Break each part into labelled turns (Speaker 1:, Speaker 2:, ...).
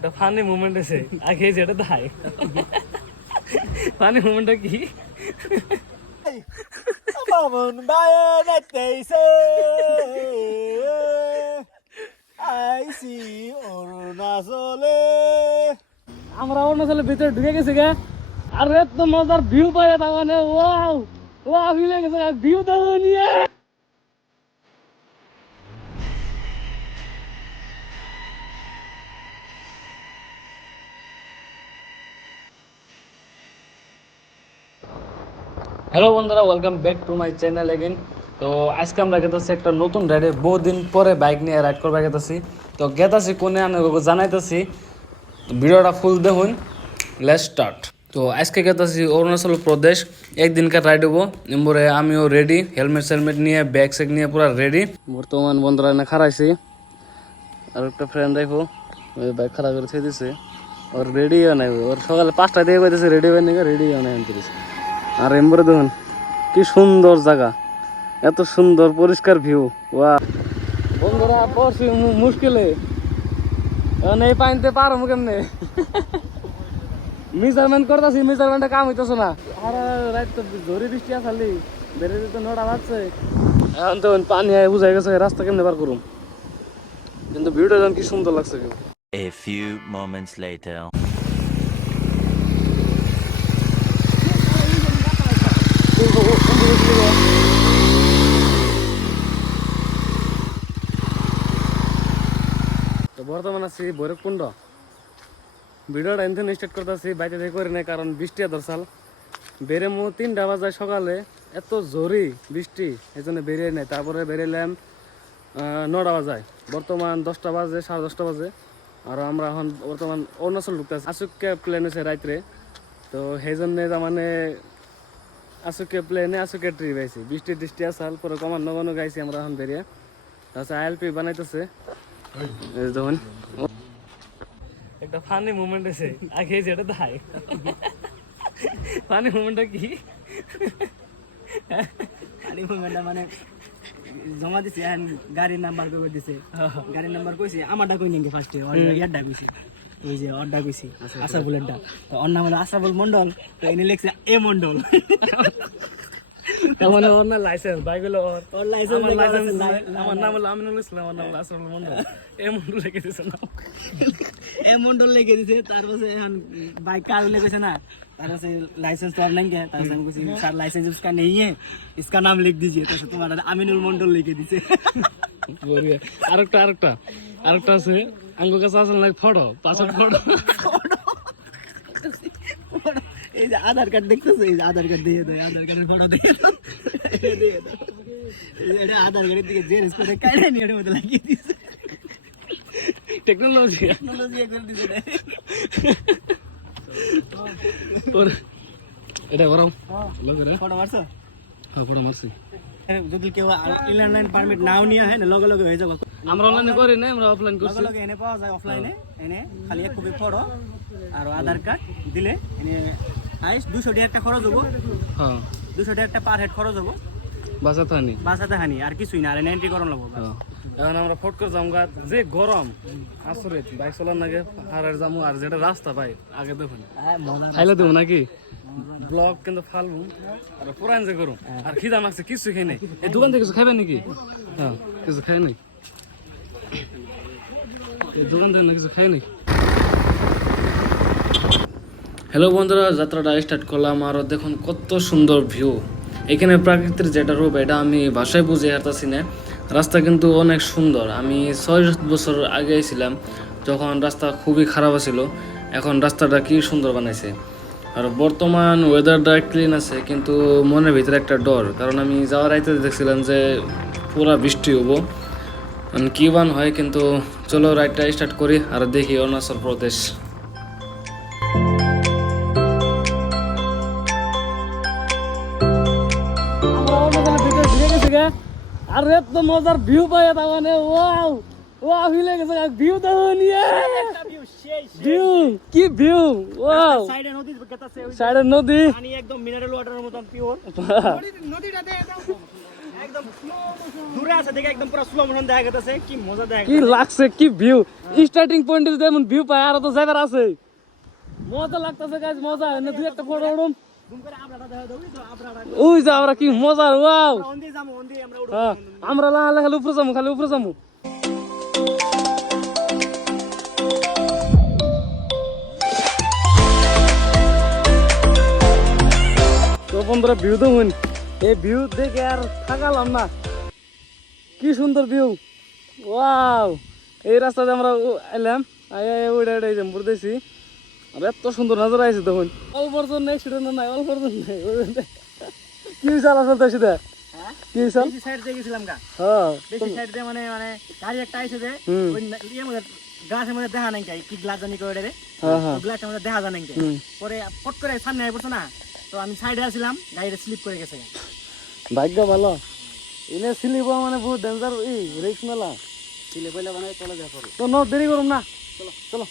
Speaker 1: একটা funny movement আছে। আগে যেটা তাই ফানি মুভমেন্টটা কি?
Speaker 2: মামুন বায়নাইতেছে আইসি অরুণাচলে।
Speaker 1: আমরা অরুণাচলের ভিতরে ঢুকে গেছি গে। আরে তো মজার ভিউ পাই তা মানে ওয়াও ওয়াও ভিউ লেগেছে ভিউ তো নিয়ে হ্যালো বন্ধুরা welcome back to my channel again তো আজকে আমরা গেতেছি একটা নতুন রাইডে বহুদিন পরে বাইক নিয়ে রাইড করবা গেতেছি। তো গেতাছি কোনে আনে জানাইতেছি। ভিডিওটা ফুল দেখুন। লেট স্টার্ট তো আজকে গেতেছি অরুণাচল প্রদেশ। একদিনকার রাইড হব। এরপরে আমিও রেডি হেলমেট সেলমেট নিয়ে ব্যাগ স্যাগ নিয়ে পুরো রেডি বর্তমান বন্ধুরা এনে খারাইছি আর একটা ফ্রেন্ড ওই বাইক খারাপ করে দিছে। ওর রেডিও নাই ওর সকালে পাঁচটা দিয়ে কইতেছে রেডি হয়ে নাকি রেডিও নাই আর এমবরে দেখুন, কি সুন্দর জায়গা। এত সুন্দর, পরিষ্কার ভিউ ওয়া বন্ধুরা পড়ছি মুশকিলে। এখন এই পানিতে পারো কেমনে? মেজারমেন্ট করতেছি মেজারমেন্টে কাম হইতেছে না। আর, রাত তো ঝড়ি বৃষ্টি আসালি বেড়ে তো নটা বাজছে। এখন তো পানি আয় বুঝাই গেছে, রাস্তা কেমনে পার করুম। কিন্তু ভিউটা যেন কি সুন্দর লাগছে
Speaker 3: A few moments later.
Speaker 1: তো বর্তমান আছি ভৈরবকুণ্ড। ভিডিওটা এনথেন স্টার্ট করতেছি বাইরে দিয়ে করি নাই, কারণ বৃষ্টি দরসাল বেরে মো তিনটা বাজায় সকালে, এত জোরি বৃষ্টি এই জন্য বেরিয়ে নাই। তারপরে বেরিয়েলাম নটা বাজায়। বর্তমান দশটা বাজে, সাড়ে দশটা বাজে। আর আমরা এখন বর্তমান অরুণাচল ঢুকতেছি আসুকে প্লেন আছে রাত্রে। তো সেই জন্যে তার মানে আসুকে প্লেনে আসুকে ট্রিপ আইছি। বৃষ্টি টিষ্টি আসাল পরে কমান নগনো গাইছি আমরা এখন বেরিয়ে। তাছাড়া আইএলপি বানাইতেছে। এই যে দেখুন। একটা ফানি মুভমেন্ট আছে। আগে যেটা তাই ফানি মুভমেন্টটা কি?
Speaker 2: আরে মোমেন্টটা মানে জমা দিছে গাড়ির নাম্বার কই দিছে গাড়ির নাম্বার কইছে আমারটা কই নিয়ে ফার্স্টে ইয়ারটা কইছি। ওই যে অর্ডা কইছি আশা বুলেটটা তো ওর নাম হলো আশরাফুল মন্ডল তো এনে লিখছে এ মন্ডল
Speaker 1: তার মানে ওর না লাইসেন্স বাইক হলো ওর
Speaker 2: ওর লাইসেন্স
Speaker 1: আমার লাইসেন্স আমার নাম হলো আমিনুল ইসলাম আমার নাম হলো আসরুল মন্ডল এ মন্ডল লিখে দিয়েছে না
Speaker 2: এ মন্ডল লিখে দিছে তারপর এখন বাইক কার লিখেছে না তারপর से लाइसेंस तो और नहीं है तारपर हम कुछ सर लाइसेंस उसका नहीं है इसका नाम लिख दीजिए तो तुम्हारा अमीनुल मंडल लिखे दीजिए
Speaker 1: বড়িয়া আরেকটা আরেকটা আরেকটা আছে আঙ্গু কাছে আসলে না ফটো পাসওয়ার্ড ফটো।
Speaker 2: এই যে আধার কার্ড দেখতেছো? এই যে আধার কার্ড দিয়ে দাও আধার কার্ডের ফটো দিয়ে দাও এই দিয়ে দাও এই যে এটা আধার কার্ডের দিকে জেরক্স করে কাইরা নিয়ে এর মধ্যে লাগিয়ে দিছে।
Speaker 1: টেকনোলজি।
Speaker 2: টেকনোলজি করে দিছে। রে
Speaker 1: এটা গরম লগে রে
Speaker 2: ফটো মারছো?
Speaker 1: হ্যাঁ ফটো মারছি।
Speaker 2: যদি কেউ ইনলাইন পারমিট নাও নিয়ে হয় না লগে লগে হয়ে যাবে।
Speaker 1: আমরা অনলাইনে করি না আমরা অফলাইন করছি।
Speaker 2: লগে লগে এনে পাওয়া যায় অফলাইনে এনে খালি এক কপি ফটো আর আধার কার্ড দিলে এনে আইস দুশো টাকা একটা খরচ হব।
Speaker 1: হ্যাঁ।
Speaker 2: দুশো টাকা একটা পার হেড খরচ হব।
Speaker 1: বাসা থানি
Speaker 2: বাসাতে হানি আর কিছুই না আর এনে এন্ট্রি করন লাগবো
Speaker 1: হ্যাঁ। এখন আমরা ফট করে যাম গা যে গরম আসরে বাইক চালান নাগে আর আর যামু আর যেটা রাস্তা ভাই আগে দেখুন।
Speaker 2: হ্যাঁ
Speaker 1: খাইলে দেবো নাকি? ব্লগ কিন্তু ফালবো আর পুরান যে করুম আর খিদা মাগছে কিছু খাই নাই। এই দোকান থেকে কিছু খাইবে নাকি? হ্যাঁ কিছু খাই নাই? হ্যালো বন্ধুরা, যাত্রাটা স্টার্ট করলাম আর দেখুন কত সুন্দর ভিউ এখানে প্রাকৃতিক যেটা রূপ, এটা আমি ভাষায় বুঝে হারতাছি না। রাস্তা কিন্তু অনেক সুন্দর। আমি ছয় বছর আগে ছিলাম, যখন রাস্তা খুবই খারাপ ছিল এখন রাস্তাটা কি সুন্দর বানাইছে। আর বর্তমান ওয়েদারটা ক্লিন আছে, কিন্তু মনের ভিতরে একটা ডর। কারণ আমি যাওয়ার আইতে দেখছিলাম যে পুরা বৃষ্টি হব। কি বান হয় কিন্তু চলো রাইডটা স্টার্ট করি আর দেখি অরুণাচল প্রদেশ। আর এত মজার ভিউ পাই তা মানে ওয়াও ওয়াও হিলে গেছে। ভিউ দেখো নিয়ে ভিউ কি ভিউ ওয়াও
Speaker 2: সাইডে নদী
Speaker 1: সাইডের নদী।
Speaker 2: পানি একদম মিনারেল ওয়াটারের মতন পিওর নদীটা দে একদম দূরে আছে দেখে একদম পুরো স্লো মোশন দেখা গেছে কি মজা দেখা
Speaker 1: কি লাগছে কি ভিউ স্টার্টিং পয়েন্টে যদি এমন ভিউ পায় আর তো যাইবার আছে। মজা লাগতেছে গাইজ মজা। এনে দুই একটা ফটো উড়ুন
Speaker 2: ওই তো
Speaker 1: যে আমরা কি মজা ওয়াও
Speaker 2: আমরা উঠবো
Speaker 1: হ্যাঁ, খালি উপরে যাব খালি উপরে যাব। তো বন্ধুরা ভিউ দেখুন এই ভিউ দেখে আর থাকালাম না। কি সুন্দর ভিউ ওয়াও এই রাস্তাতে আমরা এলাম। বুঝতেছি আর এত সুন্দর নজর আছে দেখুন অল্পর জন্য অ্যাক্সিডেন্ট নাই অল্পর জন্য কি চালা সেটা?
Speaker 2: হ্যাঁ?
Speaker 1: কি চাল?
Speaker 2: বেশি সাইড দিয়ে গেছিলাম গা।
Speaker 1: হ্যাঁ
Speaker 2: বেশি সাইড দিয়ে মানে মানে গাড়ি একটা আইছে যে
Speaker 1: হুম।
Speaker 2: ওই না- মধ্যে গ্লাসের মধ্যে দেখা নাই কি গ্লাস জানি করে রে
Speaker 1: হ্যাঁ হ্যাঁ।
Speaker 2: গ্লাসের মধ্যে দেখা যায় নাই পরে পট করে সামনে আই পড়ছে না। তো আমি সাইডে আসছিলাম গাড়িটা স্লিপ করে গেছে।
Speaker 1: ভাগ্য ভালো। এনে সিলিব মানে বহুত ডেঞ্জার ই রিক্স মেলা।
Speaker 2: স্লিপ হইলে মানে চলে যায়
Speaker 1: তো ন দেরি করুম না। চলো। চলো।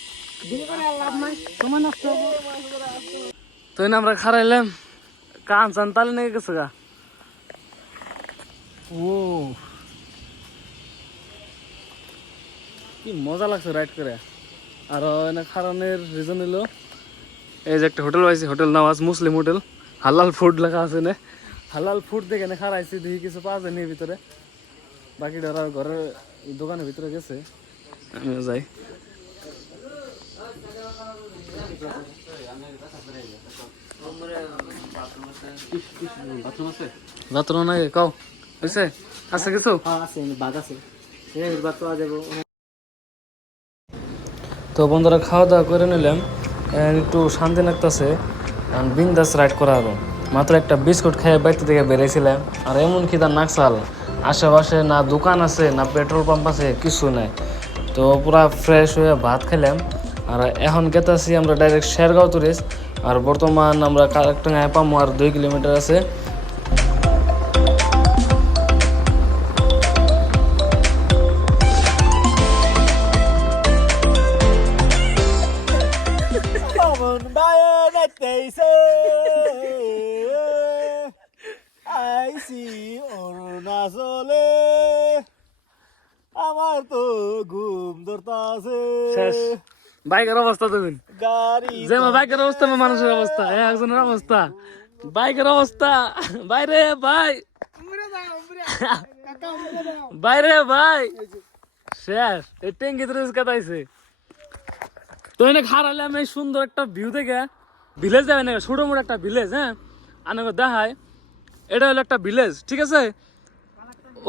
Speaker 2: লাভ নাই। সময় নষ্ট হব।
Speaker 1: তো এনে আমরা খারাইলাম কান চান তালে নিয়ে গেছে গা? ও। কি মজা লাগছে রাইড করে। আর এনে খারানের রিজন হলো এই যে একটা হোটেল পাইছি হোটেল নাম আছে মুসলিম হোটেল। হালাল ফুড লেখা আছে না। হালাল ফুড দেখে এনে খারাইছি দেখি কিছু পাওয়া যায়নি ভিতরে। বাকিটা ওরা ঘরের দোকানের ভিতরে গেছে। আমিও যাই। বাথরুম নাই কাও হয়েছে আছে কিছু?
Speaker 2: হ্যাঁ
Speaker 1: তো বন্ধুরা খাওয়া দাওয়া করে নিলাম। একটু শান্তি লাগতেছে। বিন্দাস রাইড করা মাত্র একটা বিস্কুট খেয়ে বাড়িতে থেকে বেরিয়েছিলাম। আর এমন কি তার নাকসাল আশেপাশে না দোকান আছে, না পেট্রোল পাম্প আছে, কিছু নাই। তো পুরা ফ্রেশ হয়ে ভাত খেলাম। আর এখন গেতাছি আমরা ডাইরেক্ট শেরগাঁও টুরিস্ট আর বর্তমান আমরা কালেক্টাঙ্গায় পামো আর দুই কিলোমিটার আছে।
Speaker 2: বায়োনেটেছে আইসি অরুণাচলে আমার তো ঘুম ধরতাছে।
Speaker 1: শেষ। বাইকের অবস্থা দেখুন
Speaker 2: গাড়ি
Speaker 1: যে বাইকের অবস্থা মানুষের অবস্থা একজনের অবস্থা। বাইকের অবস্থা। বাইরে ভাই। বাইরে ভাই। শেষ। এই ট্যাঙ্কি ত্রিশ কাটাইছে। তো এনে খারালাম এই সুন্দর একটা ভিউ দেখে ভিলেজ যাবে না ছোট মোটো একটা ভিলেজ হ্যাঁ? আনাকে দেখায়। এটা হলো একটা ভিলেজ ঠিক আছে?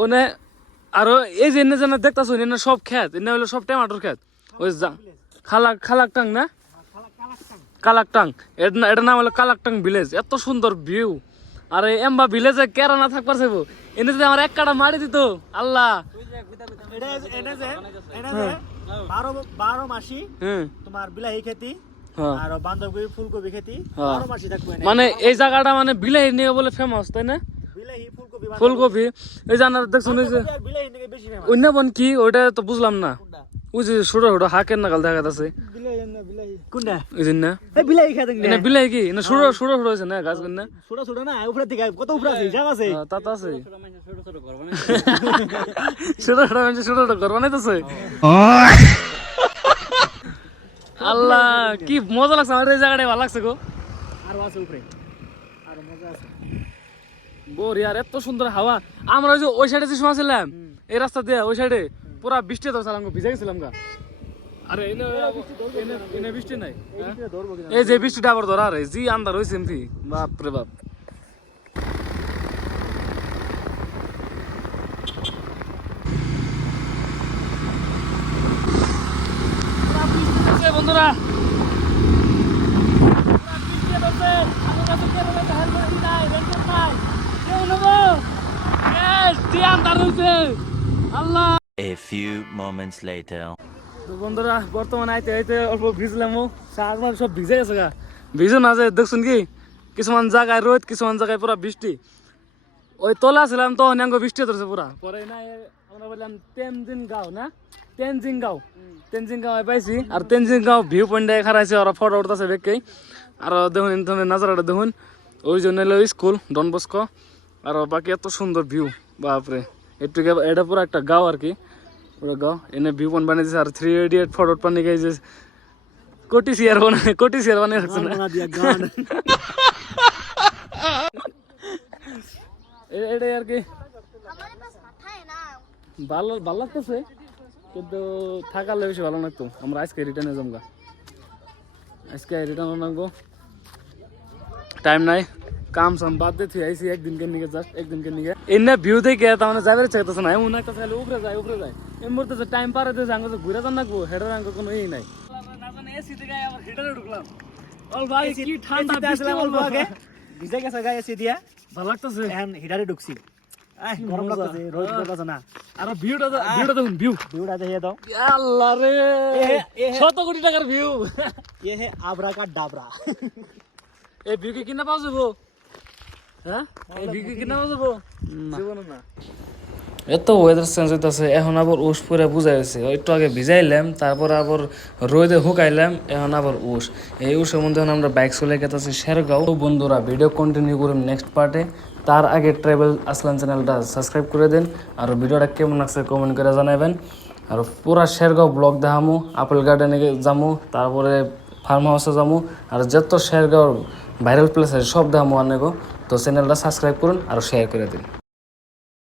Speaker 1: ওনে আরও এই যে এনে যেন দেখতেছো এনে সব খেত এনে হলো সব টমেটোর খেত ওই যা খালাক খালাকটাং না? কালাকটাং। এর এটার নাম হলো কালাকটাং ভিলেজ এত সুন্দর ভিউ আর এম্বা ভিলেজে কেরা না থাকবার চাইব? এনে যদি আমার এক কাটা মারি দিত আল্লাহ।
Speaker 2: এটা এটা এটা বারো বারো মাসি
Speaker 1: হুম
Speaker 2: তোমার বিলাহি খেতি।
Speaker 1: হ্যাঁ
Speaker 2: আর বাঁধাকপি ফুলকপি খেতি
Speaker 1: হ্যাঁ।
Speaker 2: বারো মাসি থাকবে
Speaker 1: মানে এই জায়গাটা মানে বিলাহি নিয়ে বলে ফেমাস তাই না?
Speaker 2: বিলাহি ফুলকপি
Speaker 1: ফুলকপি। এই দেখছ যে
Speaker 2: নাকি বেশি ফেমাস
Speaker 1: অন্য বন কি? ওইটা তো বুঝলাম না। ওই যে ছোট ছোট হাকের নাগাল দেখা যাচ্ছে।
Speaker 2: বিলাহি
Speaker 1: ওই কি? না ছোট ছোট ছোট হয়েছে না গাছ না?
Speaker 2: ছোট ছোট না উপরে কত উপরে আছে? হিসাব আছে।
Speaker 1: তা তো আছে। ছোট ছোট মানুষ ছোট ছোট ঘর বানাইতেছে আল্লাহ কি মজা লাগছে আমার এই জায়গাটাই ভালো লাগছে গো।
Speaker 2: আর আছে উপরে। আর মজা আছে।
Speaker 1: বোর আর এত সুন্দর হাওয়া। আমরা ওই যে ওই সাইডে যে সময় ছিলাম এই রাস্তা দিয়ে ওই সাইডে পুরা বৃষ্টি তো ছিলাম ভিজে গেছিলাম গা। আরে এনে বৃষ্টি নাই হ্যাঁ? এই যে বৃষ্টিটা আবার ধরা আরে জি আন্দার হয়েছে এমনি। বাপ রে বাপ পুরা বৃষ্টি ধরছে বন্ধুরা পুরা বৃষ্টি ধরছে। আমার কাছে কেউ একটা helmet নাই, raincoat নাই। কেউ নেব? Yes, জি আন্দার হয়েছে। আল্লাহ।
Speaker 3: A few moments later.
Speaker 1: তো বন্ধুরা বর্তমানে আইতে আইতে অল্প ভিজলাম। শাকবার সব ভিজে গেছে গা। ভিজে না যে দেখছুন কি? কিছুমান জায়গায় রোদ কিছুমান জায়গায় পুরা বৃষ্টি। ওই তোলা ছিলাম তো অনেক বৃষ্টি ধরছে পুরা। পরে না আমরা বললাম তেনজিং গাঁও না? তেনজিং গাঁও। তেনজিং গাঁও পাইছি। আর তেনজিং গাঁও ভিউ পয়েন্টে খারাইছে ওরা ফটো উঠতেছে বেককেই। আর দেখুন ইন্টারনেট নাজারাটা দেখুন। ওই জন্য স্কুল ডন বস্কো আর বাকি এত সুন্দর ভিউ বাপরে। একটু এটা পুরো একটা গাও আর কি। পুরো গাও। এনে ভিউ পয়েন্ট বানিয়ে দিয়েছে আর থ্রি ইডিয়েট ফটো পানি যে কোটি সিয়ার বানায় কোটি সিয়ার বানিয়ে রাখছে না। এটাই আর কি। ভালো ভালো লাগতেছে কিন্তু থাকালে বেশি ভালো লাগতো। আমরা আজকে রিটার্নে জমগা আজকে রিটার্ন নামবো। টাইম নাই। কাম সাম বাদ দিয়ে থুই আইসি একদিনকে নিকে জাস্ট একদিনকে নিকে এনে ভিউ থেকে তার মানে যাবে চাইতেছে না। এমন একটা উপরে যায় উপরে যায়। এমন বলতে টাইম পার ঘুরে যান রাখব হেডার কোনো ই নাই।
Speaker 2: ভিজে গেছে গায়ে এসে দিয়া।
Speaker 1: ভালো লাগতেছে।
Speaker 2: এখন হিটারে ঢুকছি।
Speaker 1: ভিউ।
Speaker 2: ভিউটা দেখে
Speaker 1: ভিউ।
Speaker 2: এ হে আবরা কা ডাবরা
Speaker 1: এই ভিউ কি কিনা পাওয়া যাব। এই ভিউ কি না। এত ওয়েদার চেঞ্জ হইতেছে, এখন আবার উস পুরে বুঝাই হয়েছে একটু আগে ভিজাইলাম, তারপর আবার রোদে হুকাইলাম এখন আবার উস। এই উসের মধ্যে এখন আমরা বাইক চলে গেতেছি শেরগাঁও। তো বন্ধুরা ভিডিও কন্টিনিউ করুন নেক্সট পার্টে তার আগে ট্রাভেল আসলাম চ্যানেলটা সাবস্ক্রাইব করে দিন, আর ভিডিওটা কেমন লাগছে কমেন্ট করে জানাবেন আর পুরা শেরগাঁও ব্লগ দেখামু আপেল গার্ডেনে যামু, তারপরে ফার্ম হাউসে যামু, আর যত শেরগাঁওর ভাইরাল প্লেস আছে, সব দেখামু অনেক তো চ্যানেলটা সাবস্ক্রাইব করুন, আর শেয়ার করে দিন।